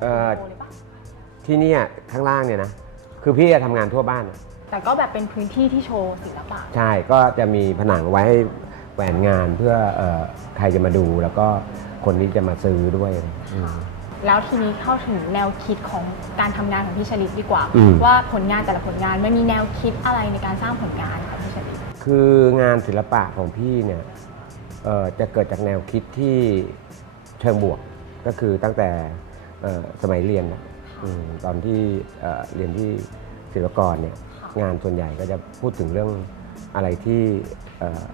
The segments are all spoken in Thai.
เลยปะคะเอ่อโเลยปะที่เนี่ยข้างล่างเนี่ยนะ คือพี่จะทำงานทั่วบ้านแต่ก็แบบเป็นพื้นที่ที่โชว์ศิลปะ ใช่ก็จะมีผนังไว้ให้แหวนงานเพื่อเอ่อใครจะมาดูแล้วก็คนที่จะมาซื้อด้วยอืม แล้วทีนี้เข้าถึงแนวคิดของการทำงานของพี่ชลิดดีกว่า อืม ว่าผลงานแต่ละผลงานมันมีแนวคิดอะไรในการสร้างผลงานของพี่ชลิดคืองานศิลปะของพี่เนี่ยเอ่อจะเกิดจากแนวคิดที่เชิงบวก ก็คือตั้งแต่เอ่อ สมัยเรียนนะอืมตอนที่เอ่อเรียนที่ศิลปากรเนี่ยงานส่วนใหญ่ก็จะพูดถึงเรื่องอะไรที่เอ่อ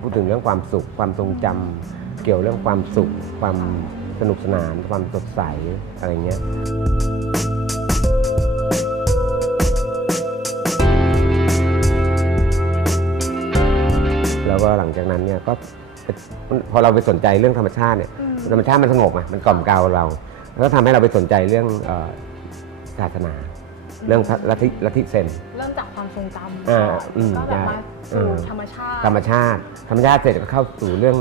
พูดถึงเรื่องความสุข ความทรงจำเกี่ยวเรื่องความสุข ความสนุกสนาน ความสดใสอะไรเงี้ยแล้วก็หลังจากนั้นเนี่ยก็พอเราไปสนใจเรื่องธรรมชาติเนี่ยอืมธรรมชาติมันสงบอะมันกล่อมเกลาเรา แล้วก็ทำให้เราไปสนใจเรื่องเอ่อศาสนา เรื่องลัทธิลัทธิเซน เริ่มจากความทรงจำอ่าก่อนอืมก็แบบมาสู่ใช่ธรรมชาติ ธรรมชาติ ธรรมชาติเสร็จก็เข้าสู่เรื่อง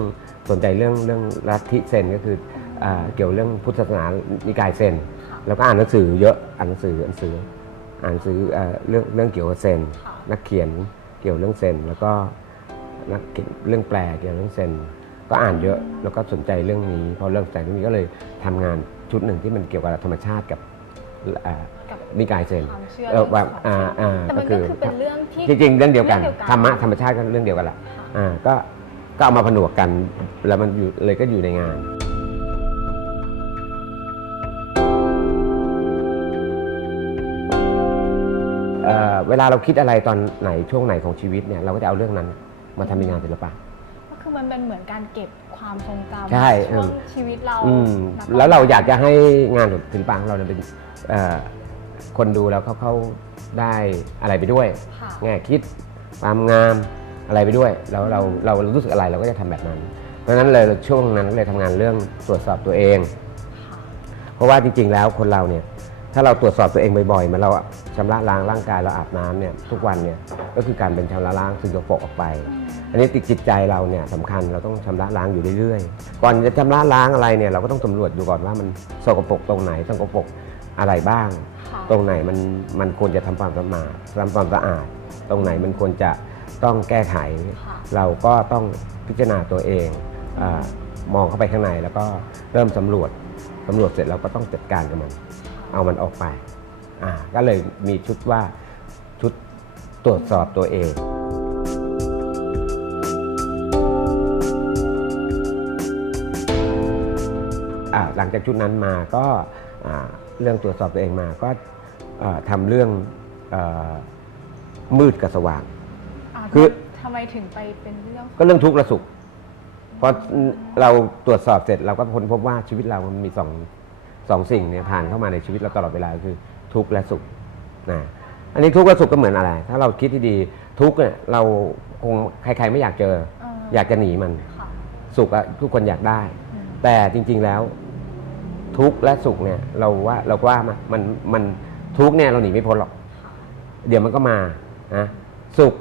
สนใจเรื่องเรื่องลัทธิเซนก็คืออ่าเกี่ยวเรื่องพุทธศาสนานิกายเซน ค่ะแล้วก็อ่านหนังสือเยอะอ่านหนังสืออ่านหนังสืออ่านหนังสือเอ่อเรื่องเรื่องเกี่ยวกับเซน ค่ะ นักเขียนเกี่ยวเรื่องเซน แล้วก็นักเขียนเรื่องแปลเกี่ยวเรื่องเซน ก็อ่านเยอะแล้วก็สนใจเรื่องนี้พอเริ่มสนใจเรื่องนี้ก็เลยทำงาน ชุดหนึ่งที่มันเกี่ยวกับธรรมชาติกับเอ่อกับนิกายเซนความเชื่อเออว่าเรื่องอ่าของอ่าแต่มันก็คือเป็นเรื่องที่จริงๆเรื่องเดียวกันเรื่องเดียวกันธรรมะธรรมชาติก็เรื่องเดียวกันแหละค่ะอ่าก็ก็เอามาผนวกกันแล้วมันอยู่เลยก็อยู่ในงานเอ่อเวลาเราคิดอะไรตอนไหนช่วงไหนของชีวิตเนี่ยเราก็จะเอาเรื่องนั้นมาทำเป็นงานศิลปะก็ คือมันเป็นเหมือนการเก็บความทรงจำใช่ ช่วงอืมชีวิตเราอืมณตอนแล้วเราอยากจะให้งานศิลปะของเราเนี่ยเป็นเอ่อคนดูแล้วเขาเขาได้อะไรไปด้วย ค่ะ แง่คิดความงามอะไรไปด้วย แล้วเราเรารู้สึกอะไรเราก็จะทำแบบนั้น เพราะฉะนั้นเลยช่วงนั้นก็เลยทำงานเรื่องตรวจสอบตัวเอง ค่ะ เพราะว่าจริงๆแล้วคนเราเนี่ยถ้าเราตรวจสอบตัวเองบ่อยๆเหมันเราชำระล้างร่างกายเราอาบน้ำเนี่ยทุกวันเนี่ยก็คือการเป็นชำระล้างสิ่งสกปรกออกไปอั นนี้ติดจิตใจเราเนี่ยสำคัญเราต้องชำระล้างอยู่เรื่อยๆ ก่อนจะชำระล้างอะไรเนี่ยเราก็ต้องสำรวจดูก่อนว่ามันสกปรกตรงไหนสกปรกอะไรบ้าง ค่ะตรงไหนมันมันควรจะทำความสะอาดทำความสะอาด ตรงไหนมันควรจะต้องแก้ไข ค่ะ เราก็ต้องพิจารณาตัวเองอามองเข้าไปข้างในแล้วก็เริ่มสำรวจสำรวจเสร็จเราก็ต้องจัดการกับมัน เอามันออกไปอ่าก็เลยมีชุดว่าชุดตรวจสอบตัวเอง ลังจากชุดนั้นมาก็อ่าเรื่องตรวจสอบตัวเองมาก็อ่าทำเรื่องอามืดกับสว่างาคือทำไมถึงไปเป็นเรื่องก็เรื่องทุกข์และสุขพอเราตรวจสอบเสร็จเราก็ค้นพบว่าชีวิตเรามันมีสองสองสิ่งเนี่ยผ่านเข้ามาในชีวิตเราตลอดเวลาคือทุกข์และสุขนะอันนี้ทุกข์และสุขก็เหมือนอะไร ถ้าเราคิดที่ดีทุกข์เนี่ยเราคงใครๆไม่อยากเจอเอออยากจะหนีมันค่ะสุขอะทุกคนอยากได้อืมแต่จริง ๆแล้ว ทุกข์และสุขเนี่ย เราว่าเราว่ามันมันมันทุกข์เนี่ยเราหนีไม่พ้นหรอก เดี๋ยวมันก็มานะสุข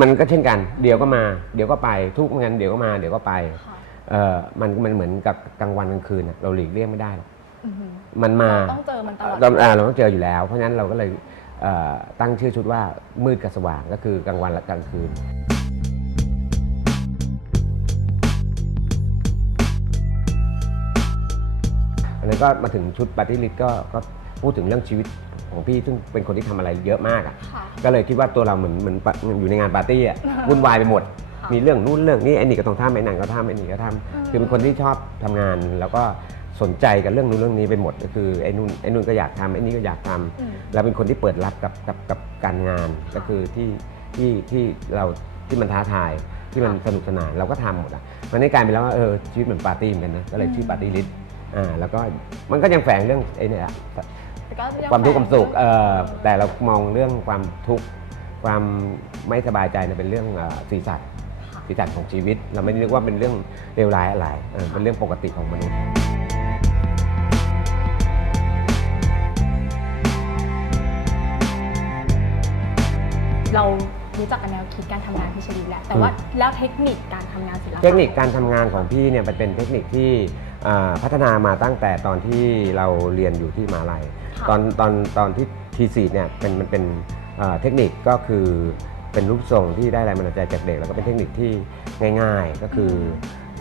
มันก็เช่นกัน เดี๋ยวก็มา เดี๋ยวก็ไปทุกข์เหมือนกันเดี๋ยวก็มาเดี๋ยวก็ไปค่ะเออมันมันเหมือนกับกลางวันกลางคืนน่ะเราหลีกเลี่ยงไม่ได้หรอกอือหือมันมาเราต้องเจอมันตลอดเราอ่าเราต้องเจออยู่แล้ว เพราะฉะนั้นเราก็เลยเอ่อตั้งชื่อชุดว่ามืดกับสว่างก็คือกลางวันและกลางคืน นนั้นก็มาถึงชุดปาร์ตี้ลิสก็ก็พูดถึงเรื่องชีวิตของพี่ซึ่งเป็นคนที่ทำอะไรเยอะมากอะ ค่ะ ก็เลยคิดว่าตัวเราเหมือนเหมือนปะอยู่ในงานปาร์ตี้อะ วุ่นวายไปหมด ค่ะมีเรื่องนู้นเรื่องนี้ไอ้นี่ก็ต้องทำไอ้นั่นก็ทำไอ้นี่ก็ทำอืมคือเป็นคนที่ชอบทำงาน แล้วก็สนใจกับเรื่องนู้นเรื่องนี้ไปหมดก็คือไอ้นู่นไอ้นู่นก็อยากทำไอ้นี่ก็อยากทำอืม เราเป็นคนที่เปิดรับกับกับกับการงานค่ะก็คือที่ที่ที่เราที่มันท้าทายที่มันค่ะสนุกสนานเราก็ทำหมดอะมันได้กลายเป็นแล้วว่าเออชีวิตเหมือนปาร์ตี้เหมือนกันนะก็เลยชื่อปาร์ตี้ลิส อ่าแล้วก็มันก็ยังแฝงเรื่องไอ้เนี่ยอะแต่ก็ยังความทุกข์ความสุขเออเออแต่เรามองเรื่องความทุกข์ความไม่สบายใจเนี่ยเป็นเรื่องเอ่อสีสันค่ะสีสันของชีวิต เราไม่ได้นึกว่าเป็นเรื่องเลวร้ายอะไรเออเป็นเรื่องปกติของมนุษย์ เรารู้จักกับแนวคิดการทำงานพี่ชลินแล้วแต่ว่าแล้วเทคนิคการทำงานศิลปะ เทคนิคการทำงานของพี่เนี่ยมันเป็นเทคนิคที่อ่า พัฒนามาตั้งแต่ตอนที่เราเรียนอยู่ที่มหาลัยค่ะตอนตอนตอนที่ทีสีเนี่ยเป็นมันเป็นอ่าเทคนิคก็คือเป็นรูปทรงที่ได้แรงบันดาลใจจากเด็ก แล้วก็เป็นเทคนิคที่ง่าย ๆ ก็คือ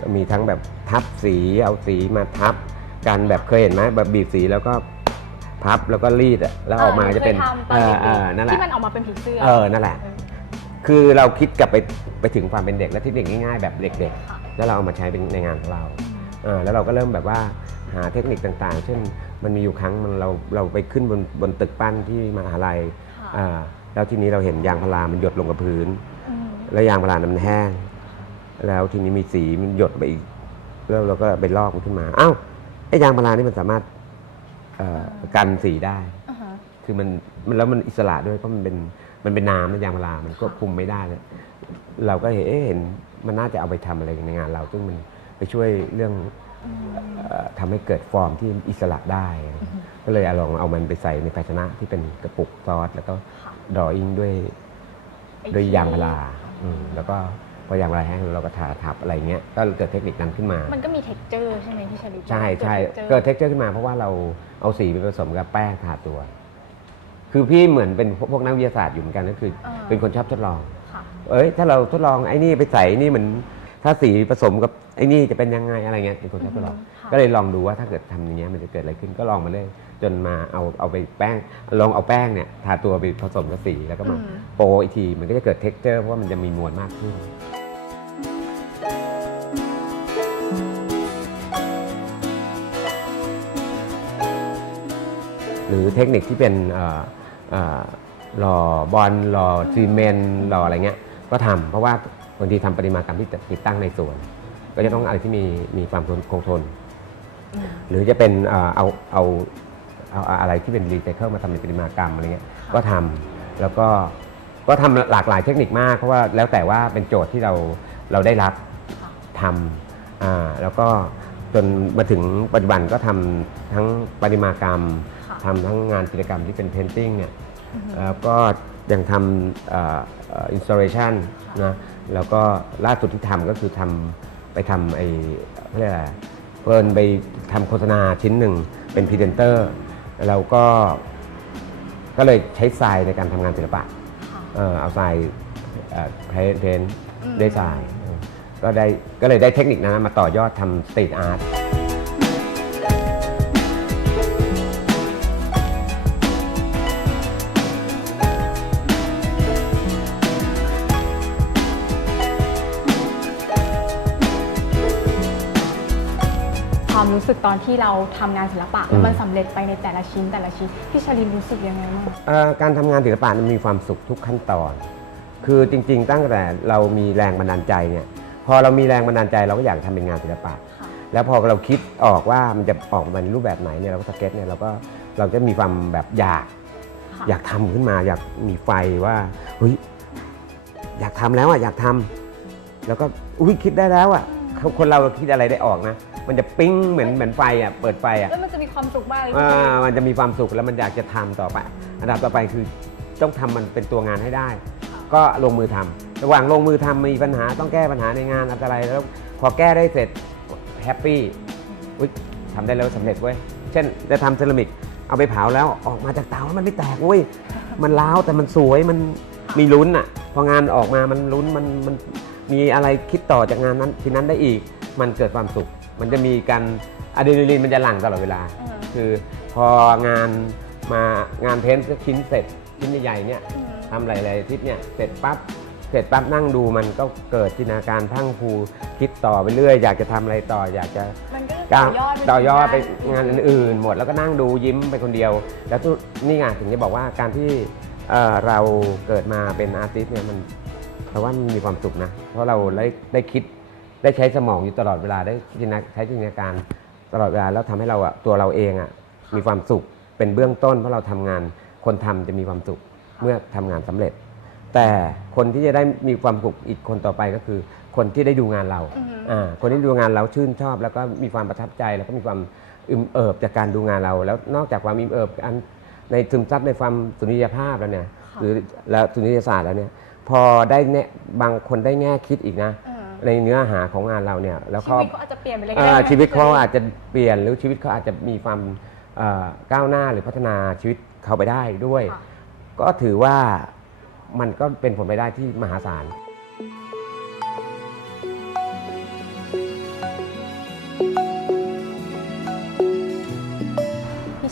อมีทั้งแบบทับสีเอาสีมาทับกันแบบเคยเห็นไหมแบบบีบสีแล้วก็พับแล้วก็รีดอะแล้วออกมาจะเป็นคยทำตเออนอเด็กเออนั่นแหละที่มันออกมาเป็นผีเสื้อเออนั่นแหละ คือเราคิดกลับไปไปถึงความเป็นเด็กและเทคนิคง่ายๆแบบเด็กค่ะๆแล้วเราเอามาใช้เป็นในงานของเราเออ แล้วเราก็เริ่มแบบว่าหาเทคนิคต่างๆ เช่นมันมีอยู่ครั้งมันเราเราไปขึ้นบนบนตึกปั้นที่มหาลัยค่ะอ่าแล้วทีนี้เราเห็นยางพารามันหยดลงกับพื้นอืมแล้วยางพารานั้นมันแห้ง แล้วทีนี้มีสีมันหยดไปอีกแล้วเราก็ไปลอกมันขึ้นมาอ้าวไอ้ยางพารานี่มันสามารถเอ่อกันสีได้อ่าฮะคือมันมันแล้วมันอิสระด้วยเพราะมันเป็นมันเป็นน้ำนะยางพารามันควบคุมไม่ได้เลยเราก็เห็นเอ๊ะเห็นมันน่าจะเอาไปทำอะไรในงานเราซึ่งมัน ไปช่วยเรื่องอืมเอ่อทำให้เกิดฟอร์มที่อิสระได้ ก็เลยเอาลองเอามันไปใส่ในภาชนะที่เป็นกระปุกซอสแล้วก็ค่ะดรออิงด้วยไอ้ด้วยยางพาราที่อืมแล้วก็พอยางพาราแห้งเราก็ทาทับอะไรเงี้ยก็เกิดเทคนิคนั้นขึ้นมา มันก็มี t e x t อร์ใช่ไหมพี่ชลินใช่ใช่ texture เกิดเท็กเจอร์ขึ้นมาเพราะว่าเราเอาสีไปผสมกับแป้งทาตัว คือพี่เหมือนเป็นพวกนักวิทยาศาสตร์อยู่เหมือนกันก็คืออ่าเป็นคนชอบทดลองค่ะเอ้ยถ้าเราทดลองไอ้นี่ไปใส่นี่เหมือนถ้าสีผสมกับ ไอ้นี่จะเป็นยังไงอะไรเงี้ยเป็นคนชอบทดลองอือฮึค่ะก็เลยลองดูว่าถ้าเกิดทำอย่างเงี้ยมันจะเกิดอะไรขึ้นก็ลองมาเลยจนมาเอาเอาไปแป้งลองเอาแป้งเนี่ยทาตัวไปผสมกับสีแล้วก็มาอืมโปรอีกทีมันก็จะเกิดเท็กเจอร์เพราะว่ามันจะมีมวลมากขึ้นหรือเทคนิคที่เป็นเอ่อเอ่อหล่อบอลหล่อซีเมนต์หล่ออะไรเงี้ยก็ทำเพราะว่าบางทีทำปริมากรรมที่ติดตั้งในสวน ก็จะต้องอะไรที่มีมีความทนคงทนอืมหรือจะเป็นเอ่อเอาเอาเอาเอาอะไรที่เป็นรีไซเคิลมาทำเป็นปริมากรรมอะไรเงี้ยค่ะก็ทำแล้วก็ก็ทำหลากหลายเทคนิคมาก เพราะว่าแล้วแต่ว่าเป็นโจทย์ที่เราเราได้รับค่ะทำอ่าแล้วก็จนมาถึงปัจจุบันก็ทำทั้งประติมากรรมค่ะทำทั้งงานจิตรกรรมที่เป็นเพนติ้งเนี่ยอือฮึแล้วก็ยังทำอินสตาเลชันค่ะนะแล้วก็ล่าสุดที่ทำก็คือทำ ไปทำไอ้เขาเรียกอะไรเพิ่นไปทำโฆษณาชิ้นหนึ่งเป็นพรีเซนเตอร์แล้วก็ก็เลยใช้ทรายในการทำงานศิลปะ ค่ะ เออเอาทรายเพนเพนอืม ได้ทรายเออก็ได้ก็เลยได้เทคนิคนั้นมาต่อยอดทำสตรีทอาร์ต รู้สึกตอนที่เราทำงานศิลปะอืแล้วมมันสำเร็จไปในแต่ละชิ้นแต่ละชิ้นพี่ชลินรู้สึกยังไงบ้างเอ่อการทำงานศิลปะมันมีความสุขทุกขั้นตอน คือจริง ๆ ตั้งแต่เรามีแรงบันดาลใจเนี่ยพอเรามีแรงบันดาลใจเราก็อยากทำเป็นงานศิลปะค่ะแล้วพอเราคิดออกว่ามันจะออกมาในรูปแบบไหนเนี่ยเราก็สเก็ตเนี่ยเราก็เราจะมีความแบบอยากค่ะอยากทำขึ้นมาอยากมีไฟว่าเฮ้ยอยากทำแล้วอะอยากทำแล้วก็อุ้ยคิดได้แล้วอะคนเราคิดอะไรได้ออกนะ มันจะปิ้งเหมือนเหมือนไฟอะเปิดไฟอะแล้วมันจะมีความสุขมากเลยอ่พี่ชลินามันจะมีความสุขแล้วมันอยากจะทำต่อไป อันดับต่อไปคือต้องทำมันเป็นตัวงานให้ได้ ก็ลงมือทำระหว่างลงมือทำมีปัญหาต้องแก้ปัญหาในงานอะไรแล้วพอแก้ได้เสร็จแฮปปี้อุ๊ยทำได้แล้วสำเร็จเว้ยเช่นจะทำเซรามิกเอาไปเผาแล้วออกมาจากเตาแล้วมันไม่แตกเว้ยมันล้าวแต่มันสวยมันมีลุ้นอะพองานออกมามันลุ้นมันมันมีอะไรคิดต่อจากงานนั้นทีนั้นได้อีกมันเกิดความสุข มันจะมีการอะดรีนาลีนมันจะหลั่งตลอดเวลา อืม คือพองานมางานเพ้นท์ชิ้นเสร็จชิ้นใหญ่ๆเนี่ย อืม ทำหลายๆอาทิตย์เนี่ยเสร็จปั๊บเสร็จปั๊บนั่งดูมันก็เกิดจินตนาการพรังพรูคิดต่อไปเรื่อย อยากจะทำอะไรต่อ อยากจะมันก็จะก้าต่วอยอดต่อยอดไปงงานอื่นๆ หมดแล้วก็นั่งดูยิ้มไปคนเดียว แล้วทุกนี่ไงถึงจะบอกว่าการที่เอ่อเราเกิดมาเป็นอาร์ติสต์เนี่ยมันเพราะว่ามันมีความสุขนะ เพราะเราได้ได้คิด ได้ใช้สมองอยู่ตลอดเวลาได้จินตนาใช้จินตนาการตลอดเวลาแล้วทำให้เราอะตัวเราเองอะมีความสุขเป็นเบื้องต้นเพราะเราทำงานคนทำจะมีความสุขเมื่อทำงานสำเร็จ แต่คนที่จะได้มีความสุขอีกคนต่อไปก็คือ คนที่ได้ดูงานเราอืมอ่าคนที่ดูงานเราชื่นชอบ แล้วก็มีความประทับใจแล้วก็มีความอิ่มเอิบจากการดูงานเรา แล้วนอกจากความอิ่มเอิบอันในซึมซับในความสุนิยภาพแล้วเนี่ยค่ะหรือแล้วสุนิยศาสตร์แล้วเนี่ยพอได้แน่บางคนได้แง่คิดอีกนะ เออ ในเนื้อหาของงานเราเนี่ยแล้วชีเขาวิตเขาอาจจะเปลี่ยนไปเลยก็เอ่ได้อใไหมชีวิตเขาพี่ชลิอาจจะเปลี่ยนหรือชีวิตเขาอาจจะมีความเอ่อก้าวหน้าหรือพัฒนาชีวิตเขาไปได้ด้วย ค่ะ ก็ถือว่ามันก็เป็นผลไปได้ที่มหาศาล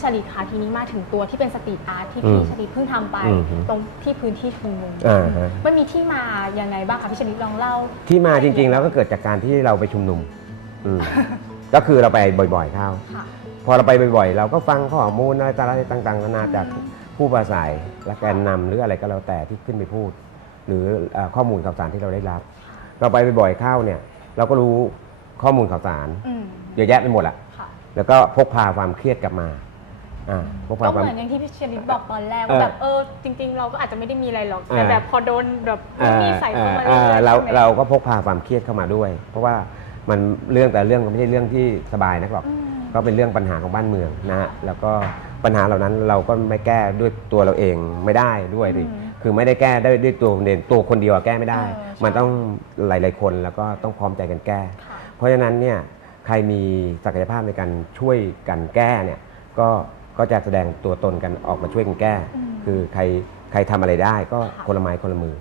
ชลิตคะทีนี้มาถึงตัวที่เป็นสตรีทอาร์ตที่อืมพี่ชลิตเพิ่งทำไปอืมฮึตรงที่พื้นที่ชุมนุมอ่าฮะมันมีที่มายังไงบ้างคะพี่ชลิตลองเล่า ที่มาจริง ๆ แล้วก็เกิดจากการที่เราไปชุมนุมอืมก็คือเราไปบ่อยๆเข้าค่ะพอเราไปบ่อยๆ เราก็ฟังข้อมูลอะไรต่างๆนานาจากผู้ปราศัยและแกนนำหรืออะไรก็แล้วแต่ที่ขึ้นไปพูด หรือเอ่อข้อมูลข่าวสารที่เราได้รับ เราไปบ่อยๆเข้าเนี่ย เราก็รู้ข้อมูลข่าวสารอืมเยอะแยะไปหมดอะค่ะแล้วก็พกพาความเครียดกลับมา อ่าพกพาก็ความเหมือนอย่างที่พี่ชลิตบอกตอนแรกเออว่าแบบเออจริง ๆ เราก็อาจจะไม่ได้มีอะไรหรอกเออแต่แบบพอโดนแบบนู่นนี่ใส่เข้ามาเอ่อเรื่อยๆเราใช่ไหม เราก็พกพาความเครียดเข้ามาด้วย เพราะว่ามันเรื่องแต่เรื่องก็ไม่ใช่เรื่องที่สบายนักหรอก อืม ก็เป็นเรื่องปัญหาของบ้านเมืองนะฮะแล้วก็ปัญหาเหล่านั้นเราก็ไม่แก้ด้วยตัวเราเองไม่ได้ด้วยดิอืมคือไม่ได้แก้ได้ด้วยตัวเด่นตัวคนเดียวอะแก้ไม่ได้ เออใช่ มันต้องหลาย ๆ คนแล้วก็ต้องพร้อมใจกันแก้ ค่ะ เพราะฉะนั้นเนี่ยใครมีศักยภาพในการช่วยกันแก้เนี่ยก็ ก็จะแสดงตัวตนกันออกมาช่วยกันแก้ อืม คือใครใครทำอะไรได้ก็ค่ะคนละไม้คนละมือ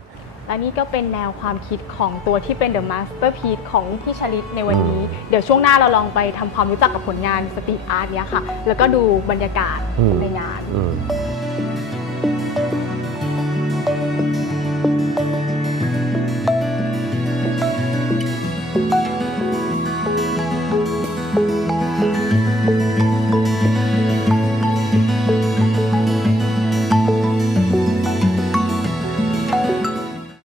และนี่ก็เป็นแนวความคิดของตัวที่เป็น The Masterpiece ของพี่ชลิตในวันนี้ เดี๋ยวช่วงหน้าเราลองไปทำความรู้จักกับผลงานสตรีทอาร์ตเนี้ยค่ะ แล้วก็ดูบรรยากาศอืม ในงาน อืม